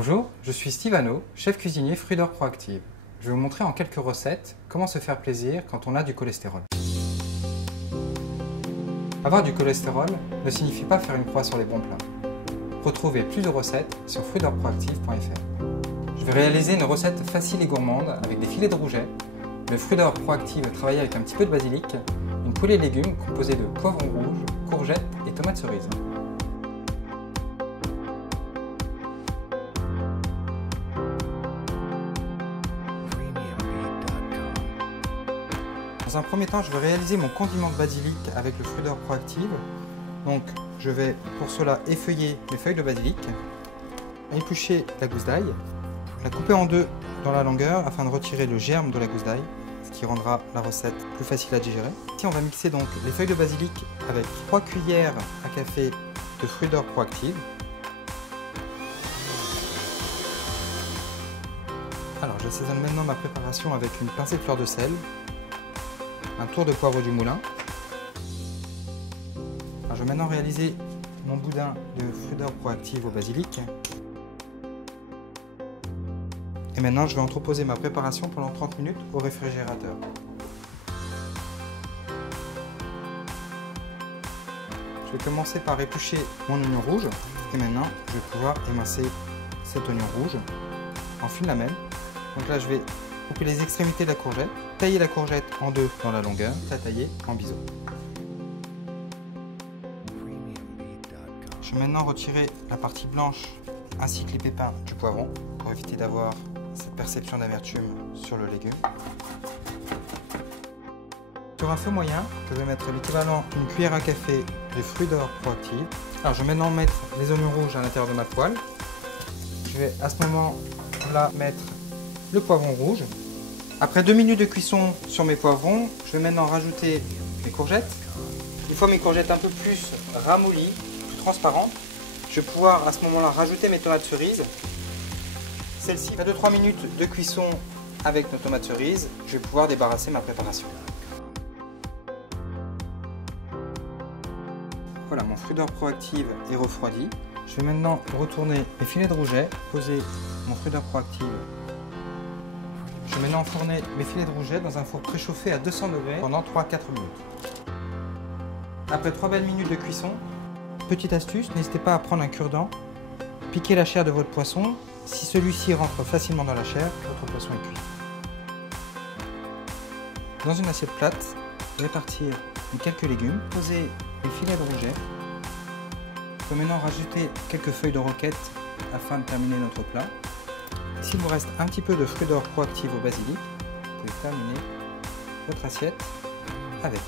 Bonjour, je suis Stivano, chef cuisinier Fruits d'Or Proactive. Je vais vous montrer en quelques recettes comment se faire plaisir quand on a du cholestérol. Avoir du cholestérol ne signifie pas faire une croix sur les bons plats. Retrouvez plus de recettes sur fruitsdorproactive.fr. Je vais réaliser une recette facile et gourmande avec des filets de rouget, le Fruits d'Or Proactive travaillé avec un petit peu de basilic, une poêlée de légumes composée de poivrons rouges, courgettes et tomates cerises. Dans un premier temps, je vais réaliser mon condiment de basilic avec le Fruits d'Or Proactive. Donc, je vais pour cela effeuiller mes feuilles de basilic, éplucher la gousse d'ail, la couper en deux dans la longueur afin de retirer le germe de la gousse d'ail, ce qui rendra la recette plus facile à digérer. Ici, on va mixer donc les feuilles de basilic avec 3 cuillères à café de Fruits d'Or Proactive. Alors, j'assaisonne maintenant ma préparation avec une pincée de fleur de sel, un tour de poivre du moulin. Alors, je vais maintenant réaliser mon boudin de Fruits d'Or Proactive au basilic. Et maintenant, je vais entreposer ma préparation pendant 30 minutes au réfrigérateur. Je vais commencer par éplucher mon oignon rouge. Et maintenant, je vais pouvoir émincer cet oignon rouge en fine lamelle. Donc là, je vais couper les extrémités de la courgette, tailler la courgette en deux dans la longueur, la tailler en biseau. Je vais maintenant retirer la partie blanche ainsi que les pépins du poivron pour éviter d'avoir cette perception d'amertume sur le légume. Sur un feu moyen, je vais mettre l'équivalent d'une cuillère à café de Fruits d'Or Proactive. Alors je vais maintenant mettre les oignons rouges à l'intérieur de ma poêle. Je vais à ce moment-là mettre le poivron rouge. Après 2 minutes de cuisson sur mes poivrons, je vais maintenant rajouter mes courgettes. Une fois mes courgettes un peu plus ramollies, plus transparentes, je vais pouvoir à ce moment-là rajouter mes tomates cerises. Celle-ci, après 2-3 minutes de cuisson avec nos tomates cerises, je vais pouvoir débarrasser ma préparation. Voilà, mon Fruits d'Or Proactive est refroidi. Je vais maintenant retourner mes filets de rouget, poser mon Fruits d'Or Proactive. Je vais maintenant enfourner mes filets de rouget dans un four préchauffé à 200 degrés pendant 3-4 minutes. Après 3 belles minutes de cuisson, petite astuce, n'hésitez pas à prendre un cure-dent, piquer la chair de votre poisson. Si celui-ci rentre facilement dans la chair, votre poisson est cuit. Dans une assiette plate, répartir quelques légumes, poser les filets de rouget. On peut maintenant rajouter quelques feuilles de roquette afin de terminer notre plat. S'il vous reste un petit peu de Fruits d'Or Proactive au basilic, vous pouvez terminer votre assiette avec.